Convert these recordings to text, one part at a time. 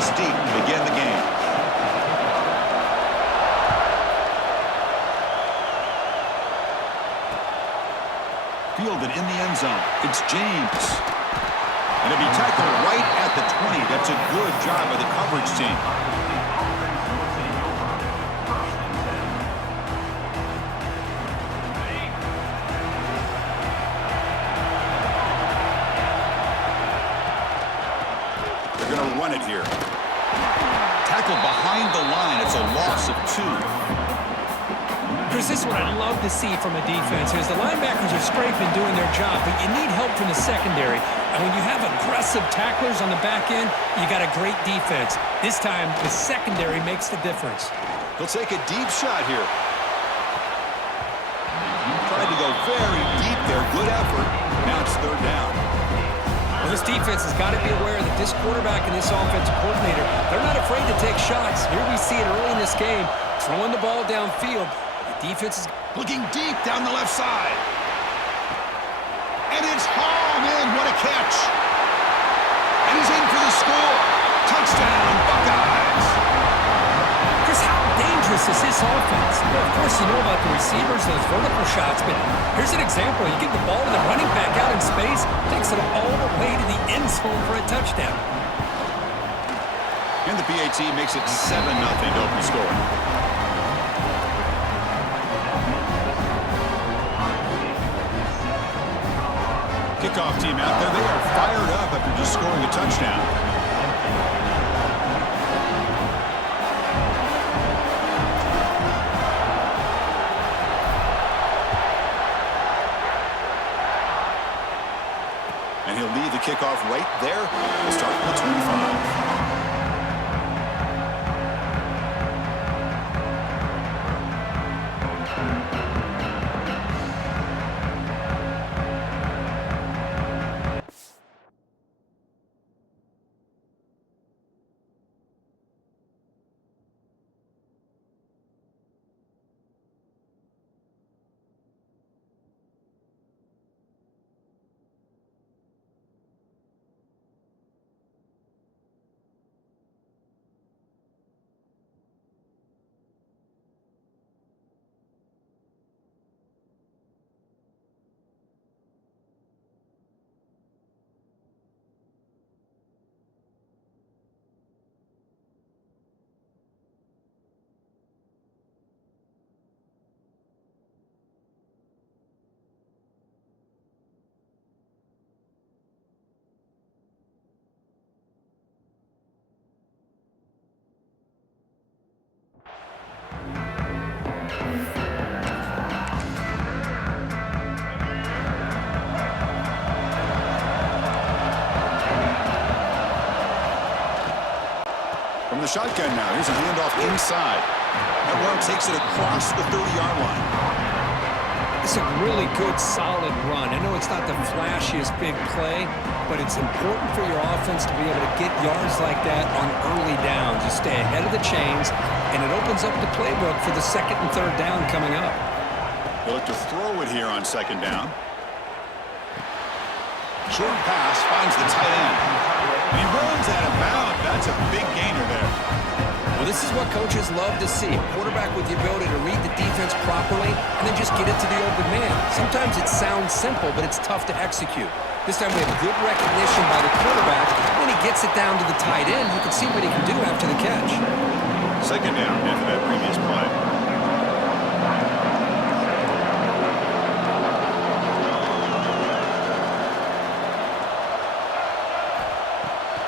first deep to begin the game. Fielded in the end zone. It's James. And it'll be tackled right at the 20. That's a good job by the coverage team. They're going to run it here. Tackled behind the line. It's a loss of 2. Chris, this is what I love to see from a defense is the linebackers are scraping, doing their job, but you need help from the secondary. And when you have aggressive tacklers on the back end, you got a great defense. This time, the secondary makes the difference. He'll take a deep shot here. Tried to go very deep there. Good effort. Now it's third down. Well, this defense has got to be aware that this quarterback and this offensive coordinator, they're not afraid to take shots. Here we see it early in this game, throwing the ball downfield. Defense is looking deep down the left side. And it's hauled in. What a catch. And he's in for the score. Touchdown, Buckeyes. Chris, how dangerous is this offense? Well, of course, you know about the receivers, those vertical shots, but here's an example. You give the ball to the running back out in space, takes it all the way to the end zone for a touchdown. And the PAT makes it 7-0 to open score. Kickoff team out there. They are fired up after just scoring a touchdown. And he'll lead the kickoff right there. We'll start at the 25. From the shotgun now. Here's a handoff inside. That one takes it across the 30-yard line. It's a really good, solid run. I know it's not the flashiest big play, but it's important for your offense to be able to get yards like that on early downs. You stay ahead of the chains, and it opens up the playbook for the second and third down coming up. They'll look to throw it here on second down. Short pass finds the tight end. And he runs out of bounds. That's a big gainer there. Well, this is what coaches love to see. A quarterback with the ability to read the defense properly and then just get it to the open man. Sometimes it sounds simple, but it's tough to execute. This time we have good recognition by the quarterback. When he gets it down to the tight end, you can see what he can do after the catch. Second down after that previous play.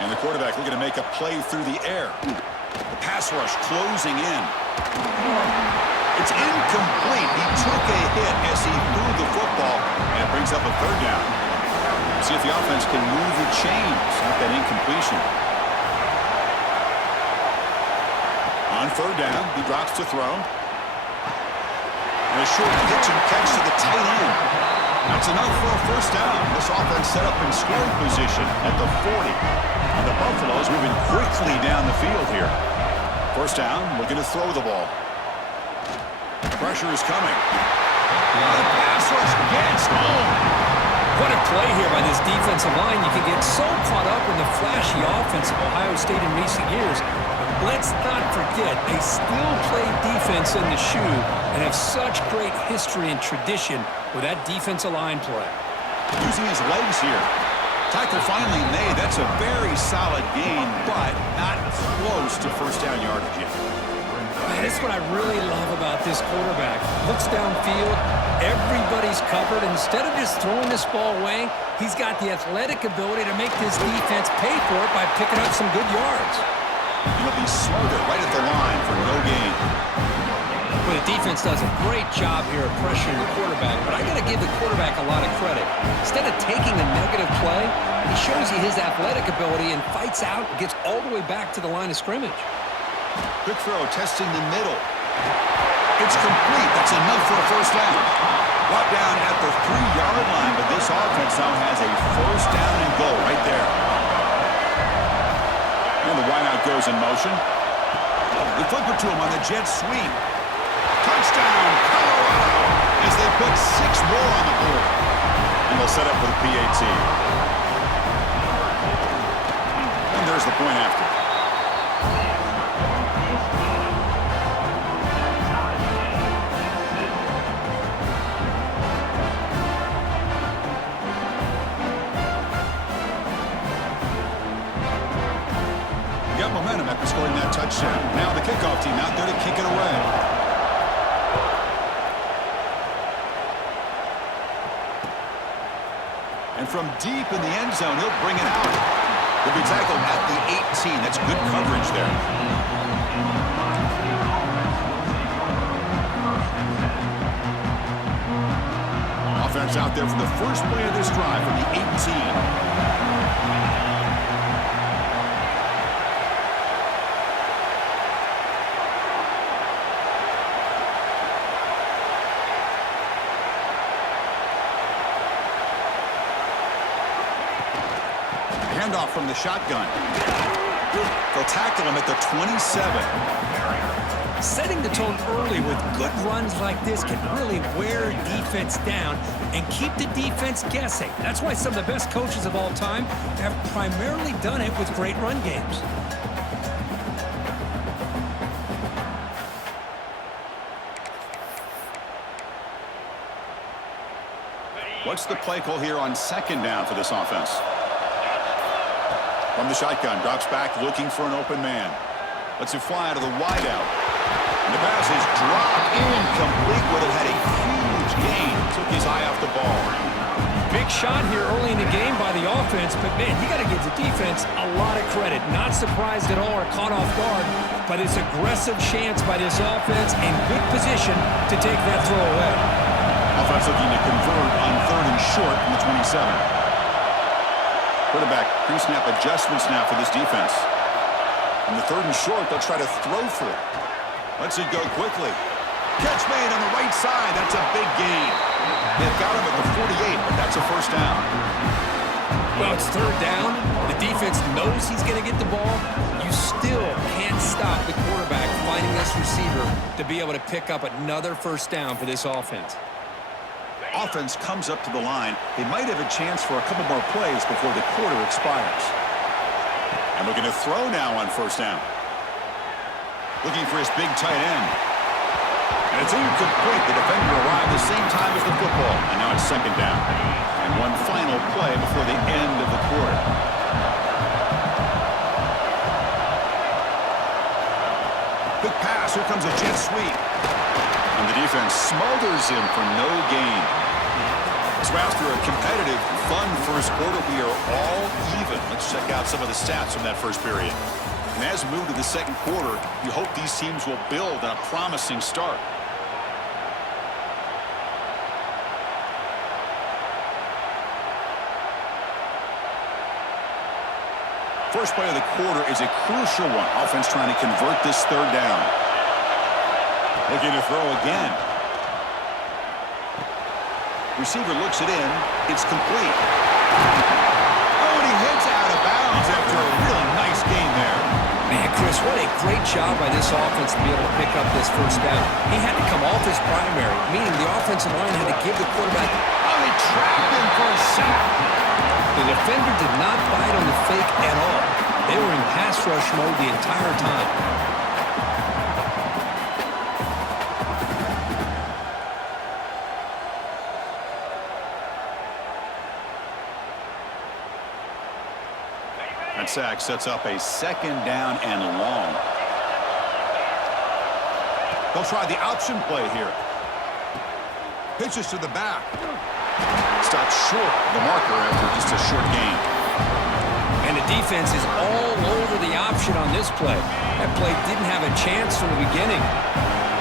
And the quarterback looking to make a play through the air. The pass rush closing in. It's incomplete. He took a hit as he threw the football, and it brings up a third down. See if the offense can move the chains with that incompletion. On third down, he drops to throw. And a short pitch and catch to the tight end. That's enough for a first down. This offense set up in scoring position at the 40. And the Buffaloes moving quickly down the field here. First down, looking to throw the ball. Pressure is coming. The pass rush gets home. What a Brilliant play here by this defensive line. You can get so caught up in the flashy offense of Ohio State in recent years. But let's not forget, they still play defense in the shoe and have such great history and tradition with that defensive line play. Using his legs here. Tackle finally made. That's a very solid gain, but not close to first down yardage yet. Man, this is what I really love about this quarterback. Looks downfield, everybody's covered. Instead of just throwing this ball away, he's got the athletic ability to make this defense pay for it by picking up some good yards. He'll be smarter right at the line for no gain. Well, the defense does a great job here of pressuring the quarterback, but I got to give the quarterback a lot of credit. Instead of taking a negative play, he shows you his athletic ability and fights out and gets all the way back to the line of scrimmage. Quick throw, testing the middle. It's complete. That's enough for a first down. Brought down at the 3-yard line, but this offense now has a first down and goal right there. And the wideout goes in motion. They flip it to him on the jet sweep. Touchdown, Colorado, as they put 6 more on the board. And they'll set up for the PAT. And there's the point after. Got momentum after scoring that touchdown. Now the kickoff team out there to kick it away. And from deep in the end zone, he'll bring it out. He'll be tackled at the 18. That's good coverage there. Offense out there for the first play of this drive from the 18. Handoff from the shotgun. They'll tackle him at the 27. Setting the tone early with good runs like this can really wear defense down and keep the defense guessing. That's why some of the best coaches of all time have primarily done it with great run games. What's the play call here on second down for this offense? From the shotgun, drops back looking for an open man. Lets it fly to the wideout. And the pass is dropped incomplete. Would have had a huge gain. Took his eye off the ball. Big shot here early in the game by the offense, but man, you got to give the defense a lot of credit. Not surprised at all or caught off guard, but it's aggressive chance by this offense and good position to take that throw away. Offense looking to convert on 3rd and short from the 27. Quarterback pre-snap adjustments now for this defense. On the 3rd and short, they'll try to throw for it. Lets it go quickly. Catch made on the right side. That's a big gain. They've got him at the 48, but that's a first down. Well, it's 3rd down. The defense knows he's going to get the ball. You still can't stop the quarterback finding this receiver to be able to pick up another first down for this offense. Offense comes up to the line. They might have a chance for a couple more plays before the quarter expires. And looking to throw now on first down. Looking for his big tight end. And it's incomplete. The defender arrived the same time as the football. And now it's second down. And one final play before the end of the quarter. Quick pass. Here comes a jet sweep. And the defense smothers him for no gain. So after a competitive, fun first quarter, we are all even. Let's check out some of the stats from that first period. And as we move to the second quarter, you hope these teams will build on a promising start. First play of the quarter is a crucial one. Offense trying to convert this 3rd down. Looking to throw again. Receiver looks it in. It's complete. Oh, and he hits out of bounds after a really nice game there. Man, Chris, What a great job by this offense to be able to pick up this first down. He had to come off his primary, meaning the offensive line had to give the quarterback. Oh, they trapped him for a sack. The defender did not bite on the fake at all. They were in pass rush mode the entire time. That sack sets up a second down and long. They'll try the option play here. Pitches to the back. Stopped short of the marker after just a short gain. And the defense is all over the option on this play. That play didn't have a chance from the beginning.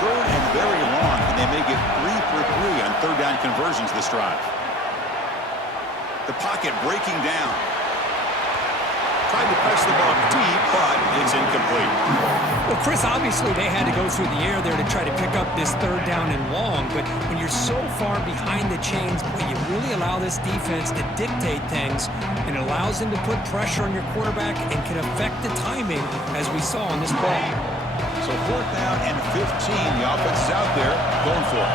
Third and very long, and they may get 3 for 3 on third down conversions this drive. The pocket breaking down. Tried to press the ball deep, but it's incomplete. Well, Chris, obviously they had to go through the air there to try to pick up this third down and long, but when you're so far behind the chains, boy, you really allow this defense to dictate things, and it allows them to put pressure on your quarterback and can affect the timing, as we saw on this play. So fourth down and 15. The offense is out there going for it.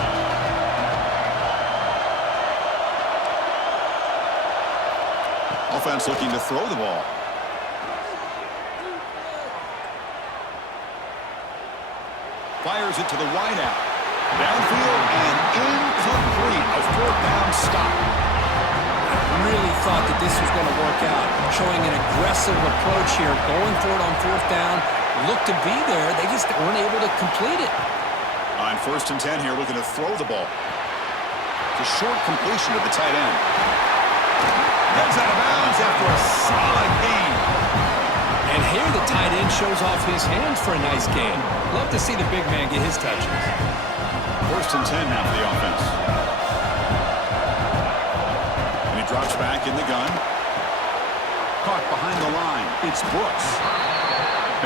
Offense looking to throw the ball. Fires it to the wideout. Downfield and incomplete. A fourth down stop. I really thought that this was going to work out, showing an aggressive approach here, going for it on fourth down. Looked to be there. They just weren't able to complete it. On first and 10 here, looking to throw the ball. It's a short completion to the tight end. Heads out of bounds after a solid gain. And here the tight end shows off his hands for a nice gain. Love to see the big man get his touches. First and 10 now for the offense. And he drops back in the gun. Caught behind the line. It's Brooks.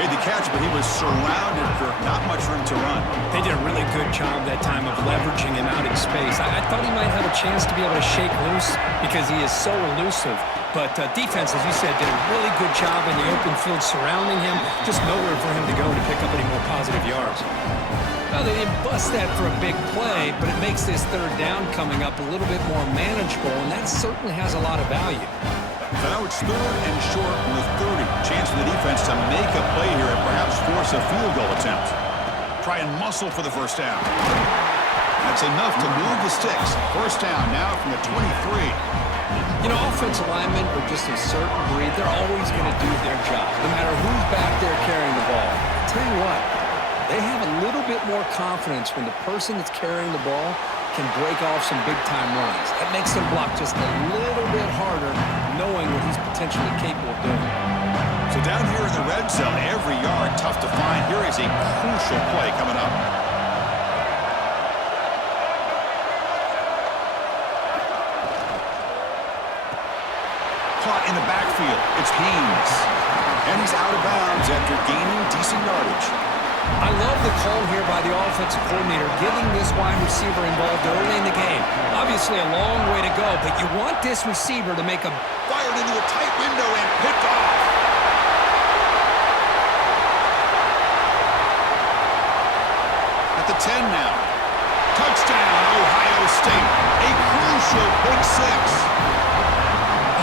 Made the catch, but he was surrounded for not much room to run. They did a really good job that time of leveraging him out in space. I thought he might have a chance to be able to shake loose because he is so elusive. But defense, as you said, did a really good job in the open field surrounding him. Just nowhere for him to go to pick up any more positive yards. Well, they didn't bust that for a big play, but it makes this third down coming up a little bit more manageable, and that certainly has a lot of value. So now it's third and short from the 30. Chance for the defense to make a play here and perhaps force a field goal attempt. Try and muscle for the first down. That's enough to move the sticks. First down now from the 23. You know, offensive linemen are just a certain breed. They're always going to do their job, no matter who's back there carrying the ball. I'll tell you what, they have a little bit more confidence when the person that's carrying the ball can break off some big-time runs. That makes them block just a little bit harder, knowing what he's potentially capable of doing. So down here in the red zone, every yard tough to find. Here is a crucial play coming up. Caught in the backfield. It's Haynes. And he's out of bounds after gaining decent yardage. I love the call here by the offensive coordinator, getting this wide receiver involved early in the game. Obviously a long way to go, but you want this receiver to make a... Fired into a tight window and picked off. At the 10 now. Touchdown, Ohio State. A crucial pick six.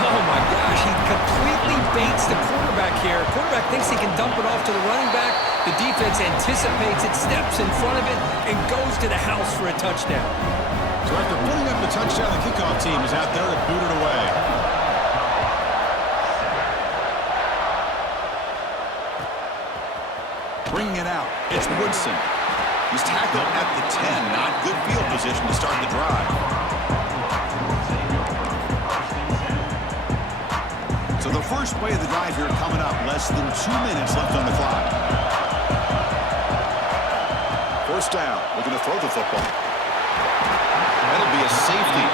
Oh my gosh, he completely baits the quarterback here. Quarterback thinks he can dump it off to the running back. The defense anticipates it, steps in front of it, and goes to the house for a touchdown. So after putting up the touchdown, the kickoff team is out there to boot it away. Bringing it out, it's Woodson. He's tackled at the 10, not good field position to start the drive. So the first play of the drive here coming up, less than 2 minutes left on the clock. First down, looking to throw the football. That'll be a safety.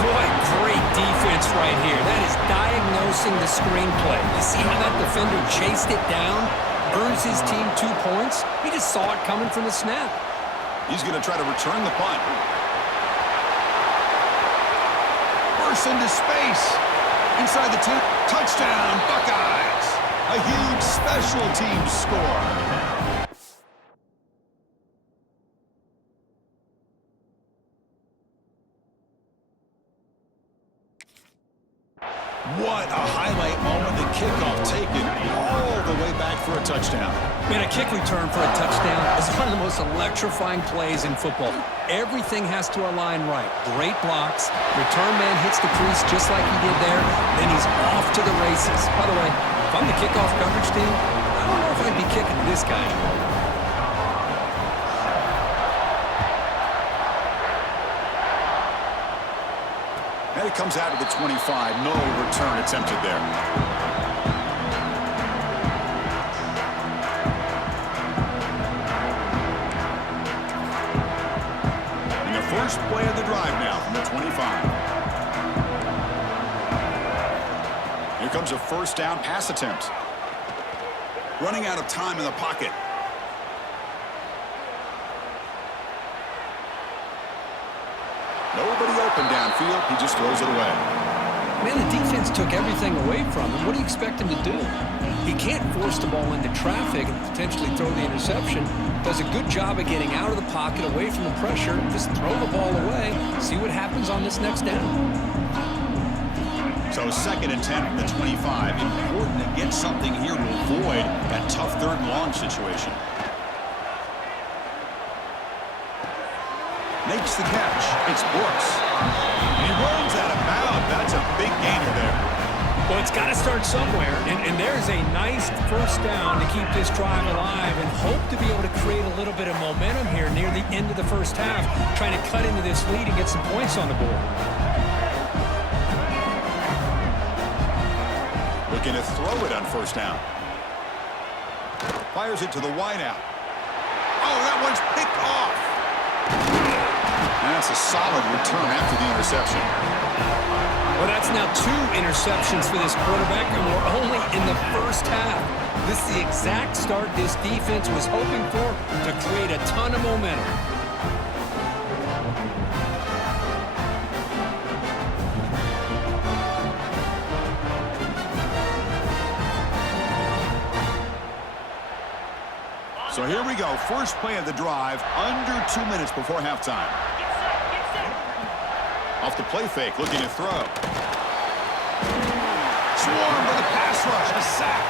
Boy, great defense right here. That is diagnosing the screenplay. You see how that defender chased it down? Earns his team 2 points. He just saw it coming from the snap. He's going to try to return the punt. Bursts into space. Inside the 10. Touchdown, Buckeyes. A huge special teams score. What a highlight moment. The kickoff taken all the way back for a touchdown. Man, a kick return for a touchdown is one of the most electrifying plays in football. Everything has to align right. Great blocks. Return man hits the crease just like he did there. Then he's off to the races. By the way, if I'm the kickoff coverage team, I don't know if I'd be kicking to this guy. And it comes out of the 25. No return attempted there. And the first play of the drive now from the 25. Here comes a first down pass attempt. Running out of time in the pocket. Nobody open downfield. He just throws it away. Man, the defense took everything away from him. What do you expect him to do? He can't force the ball into traffic and potentially throw the interception. Does a good job of getting out of the pocket, away from the pressure. Just throw the ball away. See what happens on this next down. So 2nd and 10 from the 25. Important to get something here to avoid that tough 3rd and long situation. Makes the catch. It's Brooks. He runs out of bounds. That's a big gainer there. Well, it's got to start somewhere, and there's a nice first down to keep this drive alive and hope to be able to create a little bit of momentum here near the end of the first half, trying to cut into this lead and get some points on the board. Looking to throw it on first down. Fires it to the wideout. Oh, that one's picked off. And that's a solid return after the interception. Well, that's now 2 interceptions for this quarterback, and we're only in the first half. This is the exact start this defense was hoping for to create a ton of momentum. So here we go. First play of the drive, under 2 minutes before halftime. Off the play fake, looking to throw. Swarmed by the pass rush, a sack.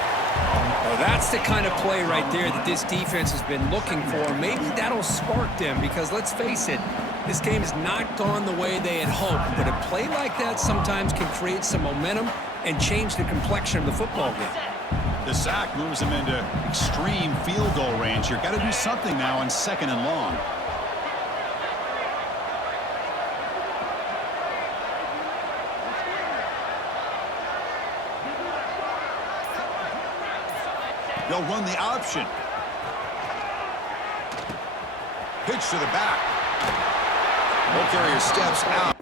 Well, that's the kind of play right there that this defense has been looking for. Maybe that'll spark them because, let's face it, this game has not gone the way they had hoped. But a play like that sometimes can create some momentum and change the complexion of the football game. The sack moves him into extreme field goal range. You've got to do something now on 2nd and long. They'll run the option. Pitch to the back. Ball carrier steps out.